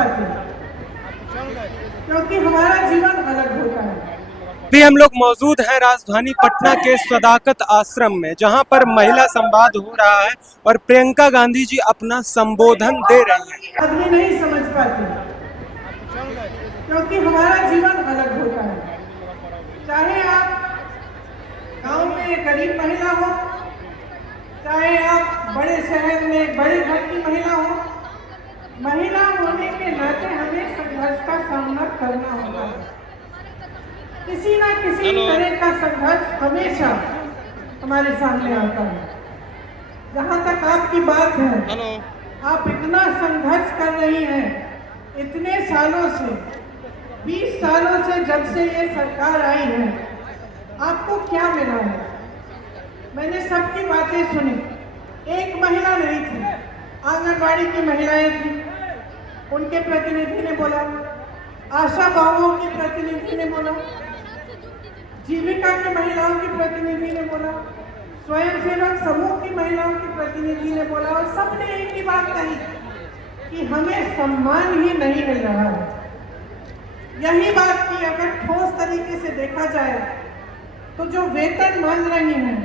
पाते, क्योंकि हमारा जीवन अलग होता है। भी हम लोग मौजूद हैं राजधानी पटना के सदाकत आश्रम में, जहां पर महिला संवाद हो रहा है और प्रियंका गांधी जी अपना संबोधन दे रही हैं। आदमी नहीं समझ पाते, क्योंकि हमारा जीवन अलग होता है। चाहे आप गांव में एक गरीब महिला हो, चाहे आप बड़े शहर में बड़े घर की महिला हो, महिला होने के नाते हमें संघर्ष का सामना करना होता है। किसी ना किसी तरह का संघर्ष हमेशा हमारे सामने आता है। जहाँ तक आपकी बात है, आप इतना संघर्ष कर रही हैं इतने सालों से, 20 सालों से, जब से ये सरकार आई है, आपको क्या मिला है? मैंने सबकी बातें सुनी। एक महिला नहीं थी, आंगनबाड़ी की महिलाएं थी, उनके प्रतिनिधि ने बोला, आशा बहुओं की प्रतिनिधि ने बोला, जीविका की महिलाओं की प्रतिनिधि ने बोला, स्वयंसेवक समूह की महिलाओं की प्रतिनिधि ने बोला, और सबने एक ही बात कही कि हमें सम्मान ही नहीं मिल रहा है। यही बात की अगर ठोस तरीके से देखा जाए तो जो वेतन मांग रही हैं,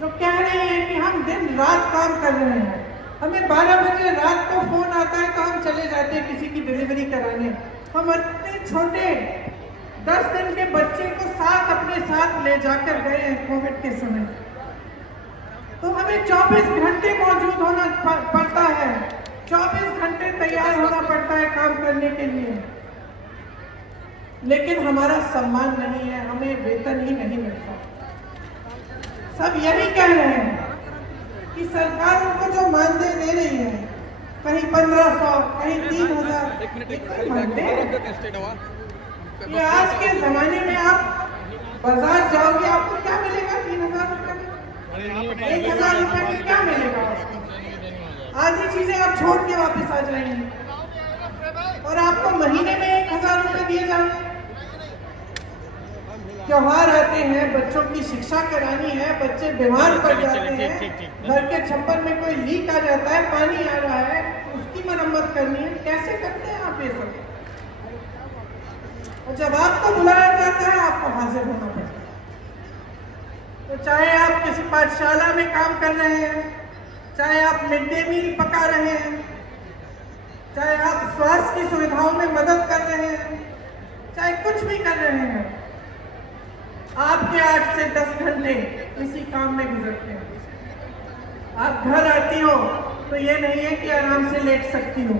जो कह रही हैं कि हम दिन रात काम कर रहे हैं, हमें 12 बजे रात को फोन आता है तो हम चले जाते हैं किसी की डिलीवरी कराने, हम इतने छोटे 10 दिन के बच्चे को अपने साथ ले जाकर गए हैं कोविड के समय, तो हमें 24 घंटे मौजूद होना पड़ता है, 24 घंटे तैयार होना पड़ता है काम करने के लिए, लेकिन हमारा सम्मान नहीं है, हमें वेतन ही नहीं मिलता। सब यही कह रहे हैं कि सरकार उनको जो मानदेय दे रही है, कहीं 1500, कहीं 3000, ये आज के जमाने में आप बाजार जाओगे, आपको क्या मिलेगा? 3000 रुपए में, 1000 रुपए में क्या मिलेगा? आधी चीजें आप छोड़ के वापस आ जाएंगे और आपको महीने में 1000 रुपए दिए जाएंगे। त्योहार आते हैं, बच्चों की शिक्षा करानी है, बच्चे बीमार पड़ जाते हैं, घर के छप्पर में कोई लीक आ जाता है, पानी आ रहा है, उसकी मरम्मत करनी है, कैसे करते हैं आप ये सब? और जब आपको बुलाया जाता है आपको हाजिर होना पड़ता है। तो चाहे आप किसी पाठशाला में काम कर रहे हैं, चाहे आप मिड डे मील पका रहे हैं, चाहे आप स्वास्थ्य की सुविधाओं में मदद कर रहे हैं, चाहे कुछ भी कर रहे हैं, आपके 8 से 10 घंटे इसी काम में गुजरते हैं। आप घर आती हो तो ये नहीं है कि आराम से लेट सकती हो,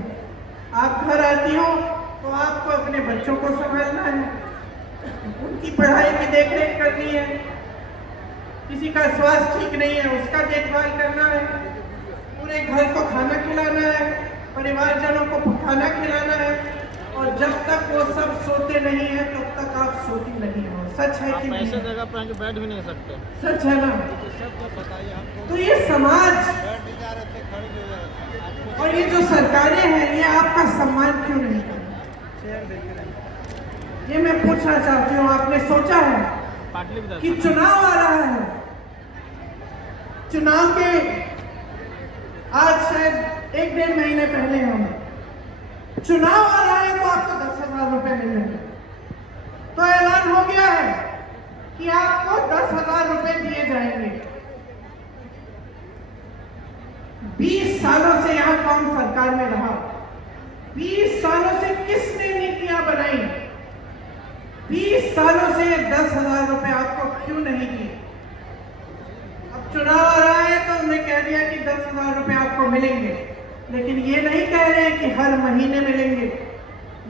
आप घर आती हो तो आपको अपने बच्चों को संभालना है, उनकी पढ़ाई की देखरेख करनी है, किसी का स्वास्थ्य ठीक नहीं है उसका देखभाल करना है, पूरे घर को खाना खिलाना है, परिवारजनों को खाना खिलाना है, और जब तक वो सब सोते नहीं है तब तक आप सोती नहीं हो। सच है कि नहीं? जगह पर बैठ भी नहीं सकते। सच है ना? तो ये समाज और ये जो सरकारें हैं, ये आपका सम्मान क्यों नहीं करती? ये मैं पूछना चाहती हूँ। आपने सोचा है कि चुनाव आ रहा है, चुनाव के आज शायद 1-1.5 महीने पहले हम चुनाव आ रहा है तो आपको 10,000 रुपए मिलेंगे, तो ऐलान हो गया है कि आपको 10,000 रुपए दिए जाएंगे। 20 सालों से यहां कौन सरकार में रहा? 20 सालों से किसने नीतियां बनाई? 20 सालों से 10,000 रुपए आपको क्यों नहीं दिए? अब चुनाव आ रहा है तो उन्होंने कह दिया कि 10,000 रुपए आपको मिलेंगे, लेकिन ये नहीं कह रहे कि हर महीने मिलेंगे,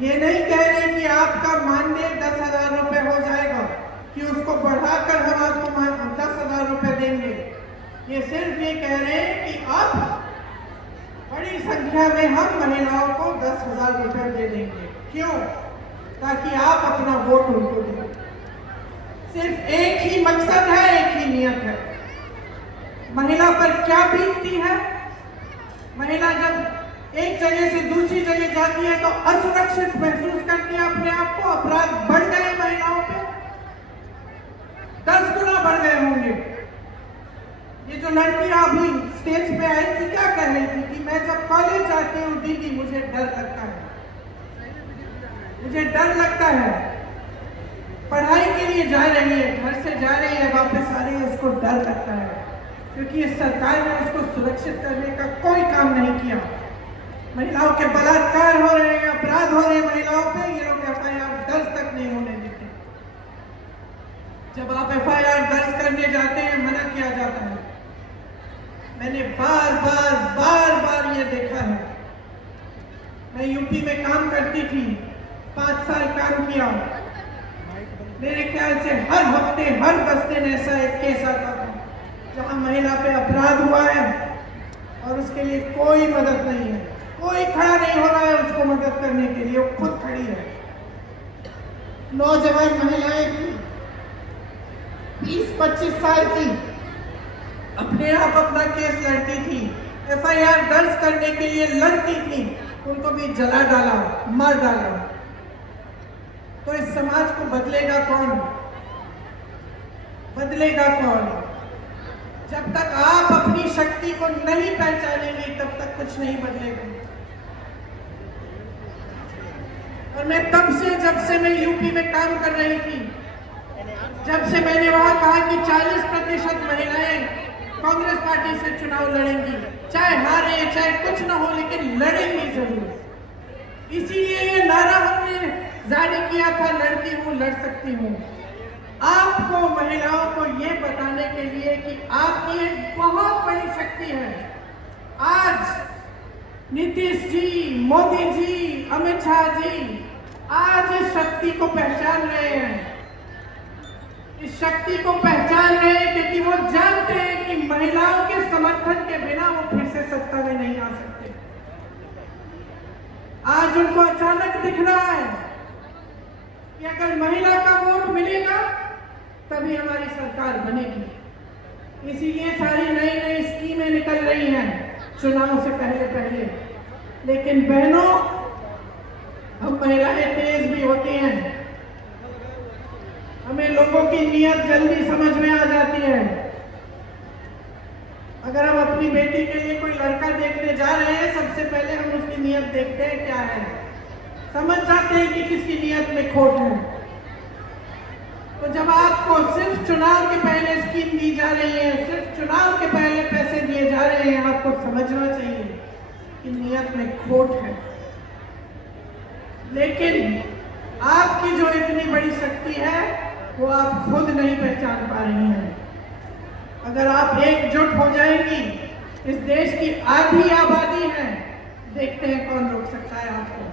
ये नहीं कह रहे कि आपका मानदेय 10,000 रुपए हो जाएगा, कि उसको बढ़ाकर हम आपको 10,000 रुपए देंगे। ये सिर्फ ये कह रहे हैं कि अब बड़ी संख्या में हम महिलाओं को 10,000 रुपए दे देंगे। क्यों? ताकि आप अपना वोट उनको दें। सिर्फ एक ही मकसद है, एक ही नियत है। महिला पर क्या बीतती है? महिला जब एक जगह से दूसरी जगह जाती है तो असुरक्षित महसूस करती है अपने आप को। अपराध बढ़ गए महिलाओं पे, 10 गुना बढ़ गए होंगे। ये जो लड़की अभी स्टेज पे आई थी, क्या कह रही थी कि मैं जब कॉलेज जाती हूँ दीदी मुझे डर लगता है। मुझे डर लगता है, पढ़ाई के लिए जा रही है, घर से जा रही है, वापस आ रही है, उसको डर लगता है, क्योंकि इस सरकार ने उसको सुरक्षित करने का कोई काम नहीं किया। महिलाओं के बलात्कार हो रहे हैं, अपराध हो रहे हैं महिलाओं पे, ये लोग FIR दर्ज तक नहीं होने देते। जब आप FIR दर्ज करने जाते हैं, मना किया जाता है। मैंने बार बार ये देखा है। मैं यूपी में काम करती थी, 5 साल काम किया। मेरे ख्याल से हर हफ्ते, हर 10 दिन ऐसा एक केस आता था जहां महिला पे अपराध हुआ है और उसके लिए कोई मदद नहीं है, कोई खड़ा नहीं हो रहा है उसको मदद करने के लिए, वो खुद खड़ी है। नौजवान महिलाएं थी, 20-25 साल की, अपने आप अपना केस लड़ती थी, FIR दर्ज करने के लिए लड़ती थी, उनको भी जला डाला, मार डाला। तो इस समाज को बदलेगा कौन? बदलेगा कौन? जब तक आप अपनी शक्ति को नहीं पहचानेंगे, तब तक कुछ नहीं बदलेगा। और मैं तब से, जब से मैं यूपी में काम कर रही थी, जब से मैंने वहां कहा कि 40% महिलाएं कांग्रेस पार्टी से चुनाव लड़ेंगी, चाहे हारे चाहे कुछ ना हो, लेकिन लड़ेंगी जरूर। इसीलिए ये नारा हमने जारी किया था, लड़ती हूँ, लड़ सकती हूँ। आपको, महिलाओं को ये बताने के लिए कि आपकी एक बहुत बड़ी शक्ति है। आज नीतीश जी, मोदी जी, अमित शाह जी आज इस शक्ति को पहचान रहे हैं। इस शक्ति को पहचान रहे हैं क्योंकि वो जानते हैं कि महिलाओं के समर्थन के बिना वो फिर से सत्ता में नहीं आ सकते। आज उनको अचानक दिख रहा है कि अगर महिला का वोट मिलेगा तभी हमारी सरकार बनेगी। इसीलिए सारी नई नई स्कीमें निकल रही हैं चुनाव से पहले। लेकिन बहनों, हम महिलाएं तेज भी होती हैं, हमें लोगों की नीयत जल्दी समझ में आ जाती है। अगर हम अपनी बेटी के लिए कोई लड़का देखने जा रहे हैं, सबसे पहले हम उसकी नीयत देखते हैं क्या है, समझ जाते हैं कि किसकी नीयत में खोट है। तो जब आपको सिर्फ चुनाव के पहले स्कीम दी जा रही है, सिर्फ चुनाव के पहले पैसे दिए जा रहे हैं, आपको समझना चाहिए कि नीयत में खोट है। लेकिन आपकी जो इतनी बड़ी शक्ति है वो आप खुद नहीं पहचान पा रही हैं। अगर आप एकजुट हो जाएंगी, इस देश की आधी आबादी है, देखते हैं कौन रोक सकता है आपको।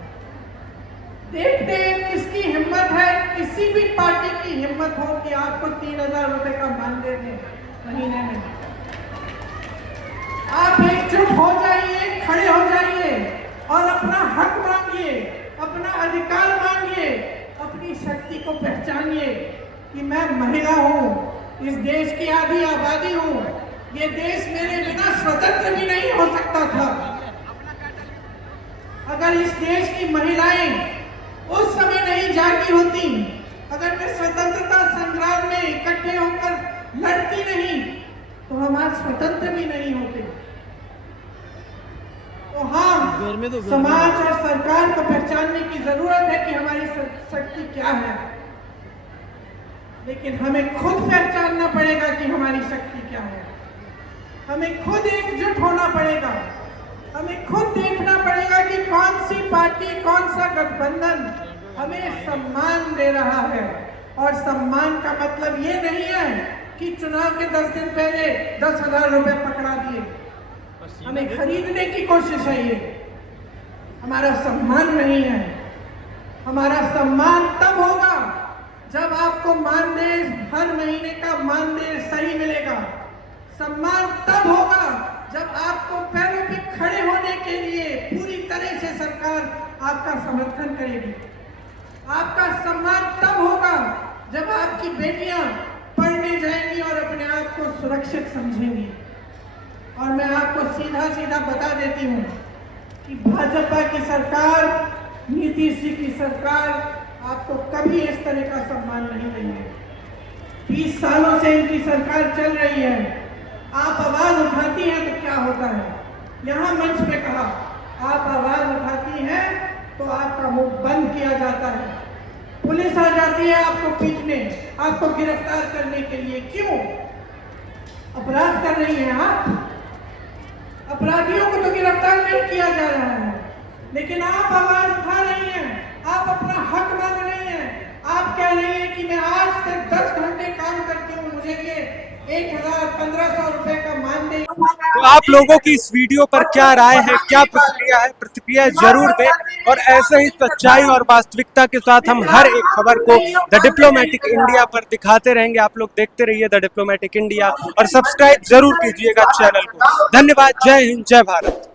देखते हैं किसकी हिम्मत है, किसी भी पार्टी की हिम्मत हो कि आपको 3000 रुपए का मानदेय दें महीने में। आप एकजुट हो जाइए, खड़े हो जाइए और अपना हक मांगिए, अपना अधिकार मांगिए, अपनी शक्ति को पहचानिए कि मैं महिला हूं, इस देश की आधी आबादी हूं, ये देश मेरे बिना स्वतंत्र भी नहीं हो सकता था। अगर इस देश की महिलाएं उस समय नहीं जागी होती, अगर वे स्वतंत्रता संग्राम में इकट्ठे होकर लड़ती नहीं, तो हम आज स्वतंत्र भी नहीं होते। तो हम समाज और सरकार को पहचानने की जरूरत है कि हमारी शक्ति क्या है, लेकिन हमें खुद पहचानना पड़ेगा कि हमारी शक्ति क्या है। हमें खुद एकजुट होना पड़ेगा, हमें खुद देखना पड़ेगा कि कौन सी पार्टी, कौन सा गठबंधन हमें सम्मान दे रहा है। और सम्मान का मतलब ये नहीं है कि चुनाव के 10 दिन पहले 10,000 रुपए पकड़ा दिए, हमें खरीदने की कोशिश है। ये हमारा सम्मान नहीं है। हमारा सम्मान तब होगा जब आपको मानदेय, हर महीने का मानदेय सही मिलेगा। सम्मान तब होगा जब आपको पैरों पे खड़े होने के लिए पूरी तरह से सरकार आपका समर्थन करेगी। आपका सम्मान तब होगा जब आपकी बेटियां पढ़ने जाएंगी और अपने आप को सुरक्षित समझेंगी। और मैं आपको सीधा सीधा बता देती हूँ कि भाजपा की सरकार, नीतीश जी की सरकार आपको कभी इस तरह का सम्मान नहीं देंगे। 20 सालों से इनकी सरकार चल रही है। आप आवाज उठाती हैं तो क्या होता है? यहाँ मंच पे कहा, आप आवाज उठाती हैं तो आपका मुंह बंद किया जाता है, पुलिस आ जाती है आपको पीटने, आपको गिरफ्तार करने के लिए। क्यों? अपराध कर रही हैं आप, अपराधियों को तो गिरफ्तार नहीं किया जा रहा है, लेकिन आप आवाज उठा रही हैं, आप अपना हक मांग रही हैं। आप कह रही हैं कि मैं आज से 10 घंटे काम करती हूँ, मुझे ये 1,000-1,500 रुपए का मानदेय। तो आप लोगों की इस वीडियो पर क्या राय है, क्या प्रतिक्रिया है? प्रतिक्रिया जरूर दें और ऐसे ही सच्चाई और वास्तविकता के साथ हम हर एक खबर को द डिप्लोमेटिक इंडिया पर दिखाते रहेंगे। आप लोग देखते रहिए द डिप्लोमेटिक इंडिया और सब्सक्राइब जरूर कीजिएगा चैनल को। धन्यवाद। जय हिंद, जय भारत।